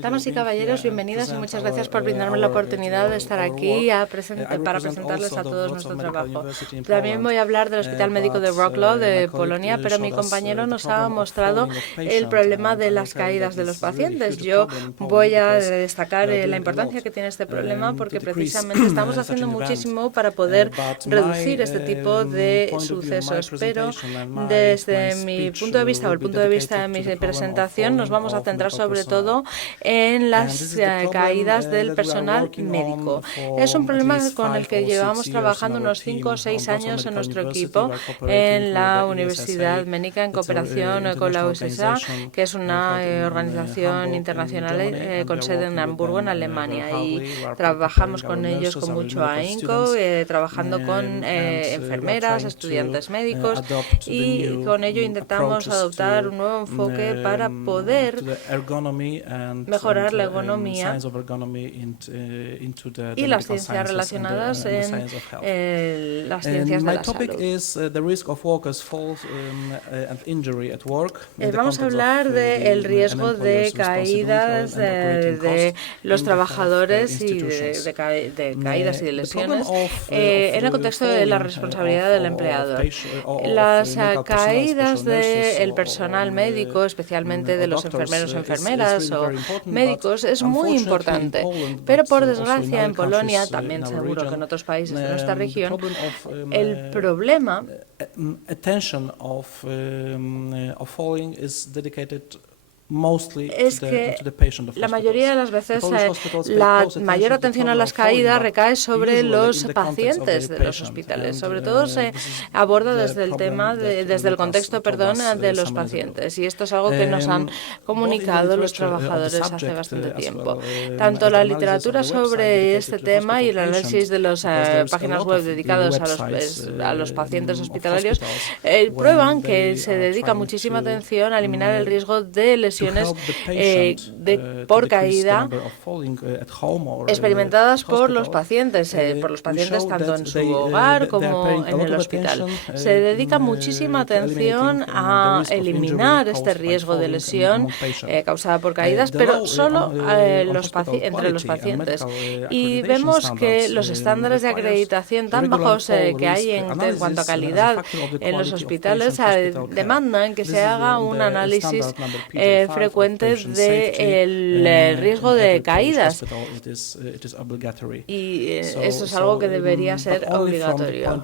Damas y caballeros, bienvenidas y muchas gracias por brindarme la oportunidad de estar aquí para presentarles a todos nuestro trabajo. También voy a hablar del Hospital Médico de Wrocław de Polonia, pero mi compañero nos ha mostrado el problema de las caídas de los pacientes. Yo voy a destacar la importancia que tiene este problema porque precisamente estamos haciendo muchísimo para poder reducir este tipo de sucesos, pero desde mi punto de vista o el punto de vista de mi presentación nos vamos a centrar sobre todo en las caídas del personal médico. Es un problema con el que llevamos trabajando unos 5 o 6 años en nuestro equipo en la Universidad Médica en cooperación con la USSA, que es una organización internacional con sede en Hamburgo, en Alemania, y trabajamos con ellos con mucho ahínco, trabajando con enfermeras, estudiantes médicos, y con ello intentamos adoptar un nuevo enfoque para poder mejorar la ergonomía y las ciencias relacionadas en las ciencias de la salud. Vamos a hablar del riesgo de caídas de los trabajadores y de caídas y de lesiones en el contexto de la responsabilidad del empleador. Las caídas del personal médico, especialmente de los enfermeros o enfermeras o médicos, es muy importante. Pero por desgracia en Polonia, también seguro que en otros países de nuestra región, el problema es que la mayoría de las veces la mayor atención a las caídas recae sobre los pacientes de los hospitales. Sobre todo se aborda desde el contexto de los pacientes, y esto es algo que nos han comunicado los trabajadores hace bastante tiempo. Tanto la literatura sobre este tema y el análisis de las páginas web dedicadas a los pacientes hospitalarios prueban que se dedica muchísima atención a eliminar el riesgo de lesiones por caída experimentadas por los pacientes tanto en su hogar como en el hospital. Se dedica muchísima atención a eliminar este riesgo de lesión causada por caídas, pero solo entre los pacientes. Y vemos que los estándares de acreditación tan bajos que hay en cuanto a calidad en los hospitales demandan que se haga un análisis frecuente del riesgo de caídas, y eso es algo que debería ser obligatorio.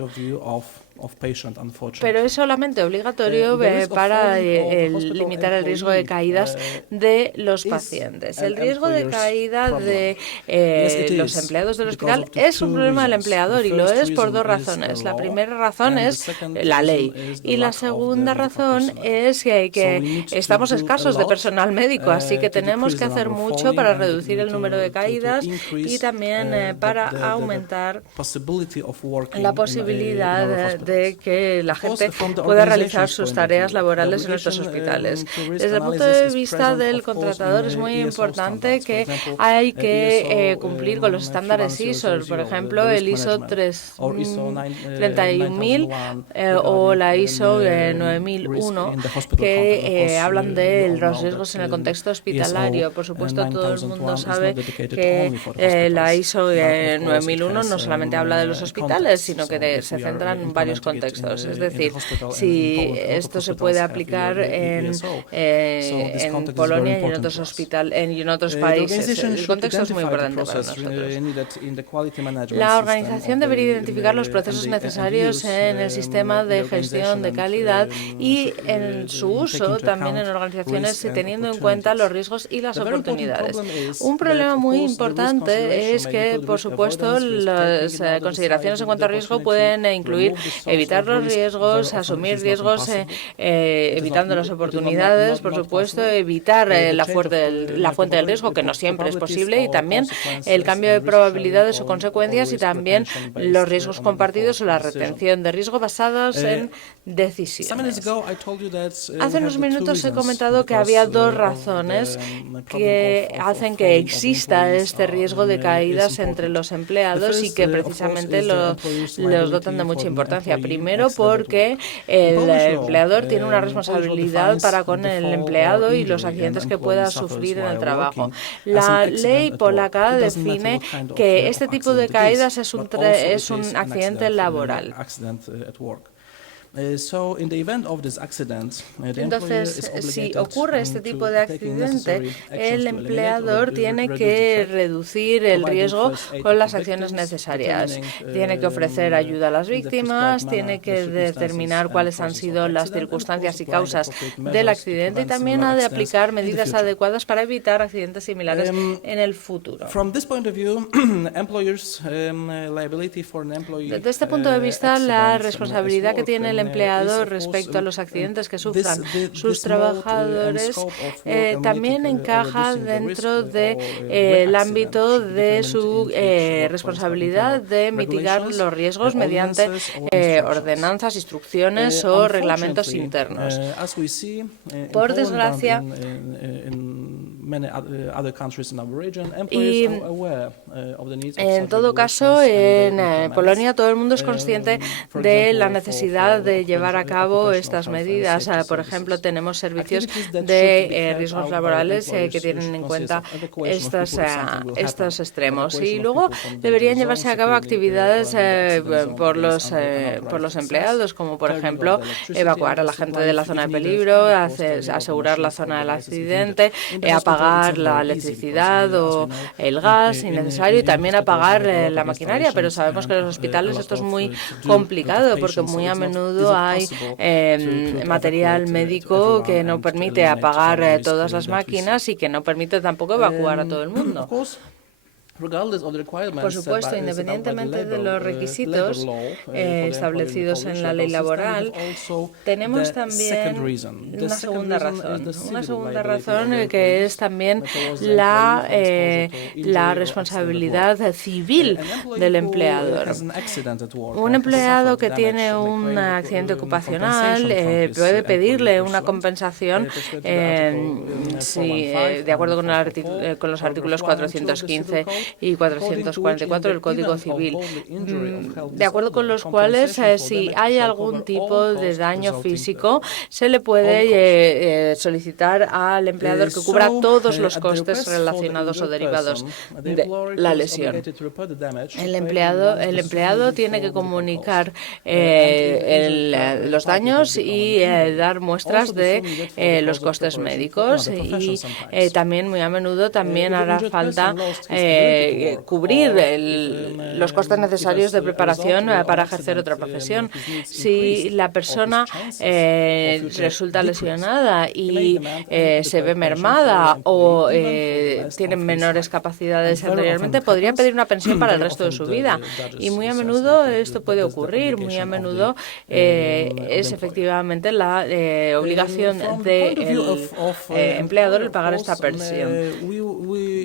Pero es solamente obligatorio para limitar el riesgo de caídas de los pacientes. El riesgo de caída de los empleados del hospital es un problema del empleador, y lo es por dos razones. La primera razón es la ley, y la segunda razón es que estamos escasos de personal médico, así que tenemos que hacer mucho para reducir el número de caídas y también para aumentar la posibilidad de que la gente pueda realizar sus tareas laborales en nuestros hospitales. Desde el punto de vista del contratador es muy importante que hay que cumplir con los estándares ISO, por ejemplo el ISO 31000 o la ISO 9001, que hablan de los riesgos en el contexto hospitalario. Por supuesto, todo el mundo sabe que la ISO 9001 no solamente habla de los hospitales, sino que se centra en varios contextos. Es decir, si esto se puede aplicar en Polonia y en otros países. El contexto es muy importante para nosotros. La organización debería identificar los procesos necesarios en el sistema de gestión de calidad y en su uso también en organizaciones, teniendo en cuenta los riesgos y las oportunidades. Un problema muy importante es que, por supuesto, las consideraciones en cuanto a riesgo pueden incluir evitar los riesgos, asumir riesgos evitando las oportunidades, por supuesto, evitar la fuente del riesgo, que no siempre es posible, y también el cambio de probabilidades o consecuencias, y también los riesgos compartidos o la retención de riesgo basados en decisiones. Hace unos minutos he comentado que había dos razones que hacen que exista este riesgo de caídas entre los empleados y que precisamente los dotan de mucha importancia. Polonia. Primero, porque el empleador tiene una responsabilidad para con el empleado y los accidentes que pueda sufrir en el trabajo. La ley polaca define que este tipo de caídas es un accidente laboral. Entonces, si ocurre este tipo de accidente, el empleador tiene que reducir el riesgo con las acciones necesarias. Tiene que ofrecer ayuda a las víctimas, tiene que determinar cuáles han sido las circunstancias y causas del accidente y también ha de aplicar medidas adecuadas para evitar accidentes similares en el futuro. Desde este punto de vista, la responsabilidad que tiene el empleador respecto a los accidentes que sufran sus trabajadores también encaja dentro del ámbito de su responsabilidad de mitigar los riesgos mediante ordenanzas, instrucciones o reglamentos internos. Por desgracia, y en todo caso, en Polonia todo el mundo es consciente de la necesidad de llevar a cabo estas medidas. Por ejemplo, tenemos servicios de riesgos laborales que tienen en cuenta estos extremos. Y luego deberían llevarse a cabo actividades por los empleados, como por ejemplo evacuar a la gente de la zona de peligro, asegurar la zona del accidente, apagar la electricidad o el gas si necesario y también apagar la maquinaria. Pero sabemos que en los hospitales esto es muy complicado porque muy a menudo hay material médico que no permite apagar todas las máquinas y que no permite tampoco evacuar a todo el mundo. Por supuesto, independientemente de los requisitos establecidos en la ley laboral, tenemos también una segunda razón que es también la responsabilidad civil del empleador. Un empleado que tiene un accidente ocupacional puede pedirle una compensación de acuerdo con los artículos 415 y 444 del Código Civil, de acuerdo con los cuales si hay algún tipo de daño físico se le puede solicitar al empleador que cubra todos los costes relacionados o derivados de la lesión. El empleado tiene que comunicar los daños y dar muestras de los costes médicos y también muy a menudo también hará falta cubrir los costes necesarios de preparación para ejercer otra profesión. Si la persona resulta lesionada y se ve mermada o tiene menores capacidades anteriormente, podría pedir una pensión para el resto de su vida. Y muy a menudo esto puede ocurrir, muy a menudo es efectivamente la obligación del empleador el pagar esta pensión.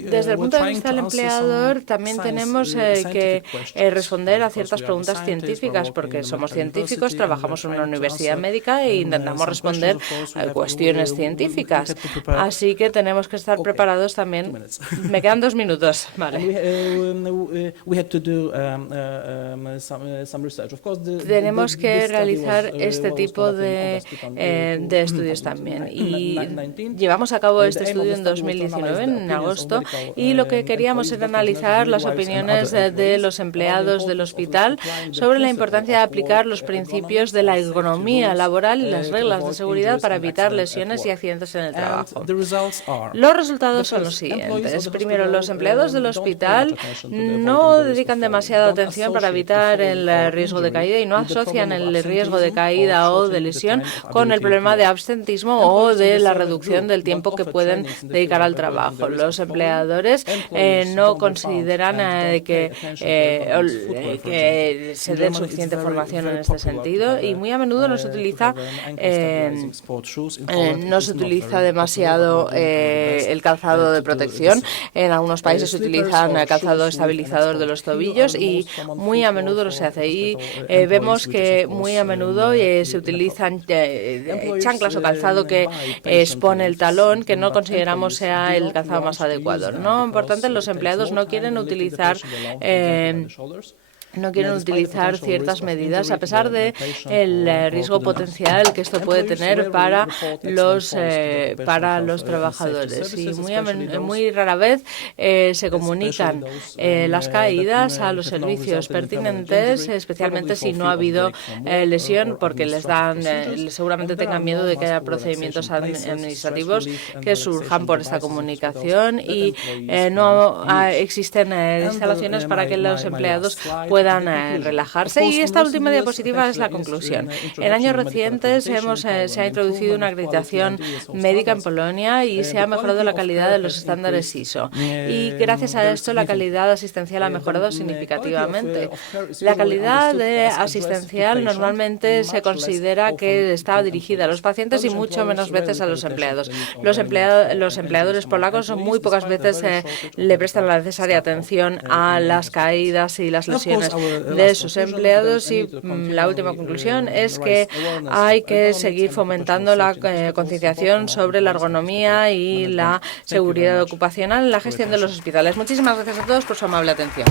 Desde el punto de vista del empleador también tenemos que responder a ciertas preguntas científicas porque somos científicos, trabajamos en una universidad médica e intentamos responder a cuestiones científicas. Así que tenemos que estar preparados también. Me quedan 2 minutos. Vale. Tenemos que realizar este tipo de estudios también. Y llevamos a cabo este estudio en 2019, en agosto, y lo que queríamos era analizar las opiniones de los empleados del hospital sobre la importancia de aplicar los principios de la ergonomía laboral y las reglas de seguridad para evitar lesiones y accidentes en el trabajo. Los resultados son los siguientes. Primero, los empleados del hospital no dedican demasiada atención para evitar el riesgo de caída y no asocian el riesgo de caída o de lesión con el problema de absentismo o de la reducción del tiempo que pueden dedicar al trabajo. Los empleadores no consideran que se dé suficiente formación en este sentido y muy a menudo no se utiliza demasiado el calzado de protección. En algunos países se utilizan calzado estabilizador de los tobillos y muy a menudo no se hace. Y vemos que muy a menudo se utilizan chanclas o calzado que expone el talón, que no consideramos sea el calzado más adecuado. No importante, los empleados no quieren utilizar no quieren utilizar ciertas medidas a pesar de el riesgo potencial que esto puede tener para los trabajadores. Y muy rara vez se comunican las caídas a los servicios pertinentes, especialmente si no ha habido lesión, porque seguramente tengan miedo de que haya procedimientos administrativos que surjan por esta comunicación, y no existen instalaciones para que los empleados puedan relajarse. Y esta última diapositiva es la conclusión. En años recientes se ha introducido una acreditación médica en Polonia y se ha mejorado la calidad de los estándares ISO. Y gracias a esto la calidad asistencial ha mejorado significativamente. La calidad asistencial normalmente se considera que está dirigida a los pacientes y mucho menos veces a los empleados. Los empleadores polacos muy pocas veces le prestan la necesaria atención a las caídas y las lesiones de sus empleados, y la última conclusión es que hay que seguir fomentando la concienciación sobre la ergonomía y la seguridad ocupacional en la gestión de los hospitales. Muchísimas gracias a todos por su amable atención.